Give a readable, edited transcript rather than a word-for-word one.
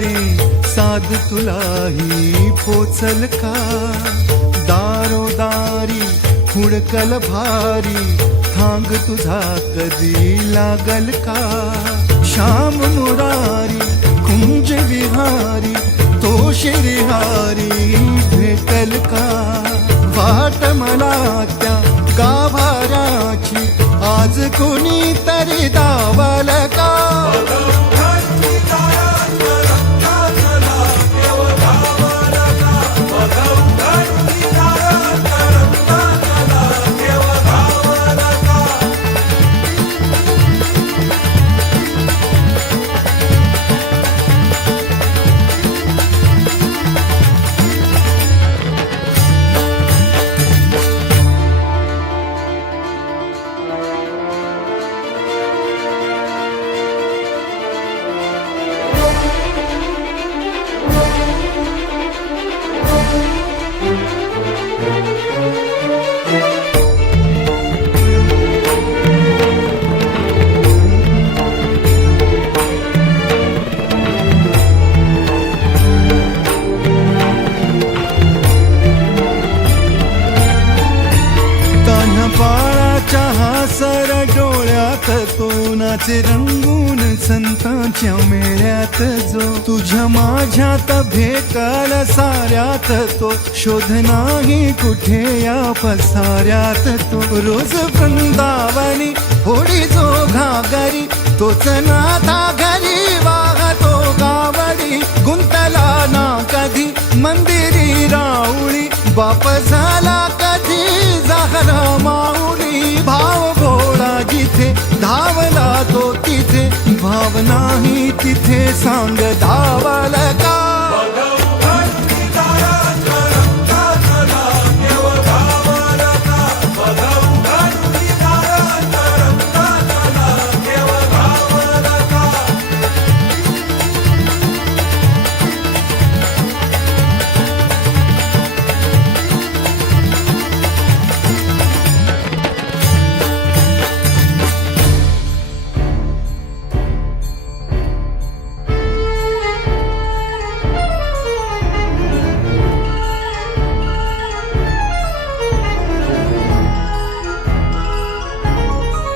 रे साध तुलाही पोचल का दारोदारी हुडकल भारी थांग तुझा कधी लागल का श्याम मुरारी कुंज विहारी तो शिरिहारी भेटल का वाट मला त्या गाभाराची आज कोणी तरी दावल का सर डोळ्यात तो नाचे रंगून संतांच्या मेळ्यात जो तुझ्या माझ्यात भेटल साऱ्यात तो शोध नाही कुठे या पसाऱ्यात तो रोज वृंदावनी होडी जो घागरी तोच नाथा घरी वाहतो गावडी गुंतला ना कधी मंदिरी राऊळी बाप झाला कधी जाहरा माऊली भाव भोळा जिथे धावला तो तिथे भाव नाही तिथे सांग धावा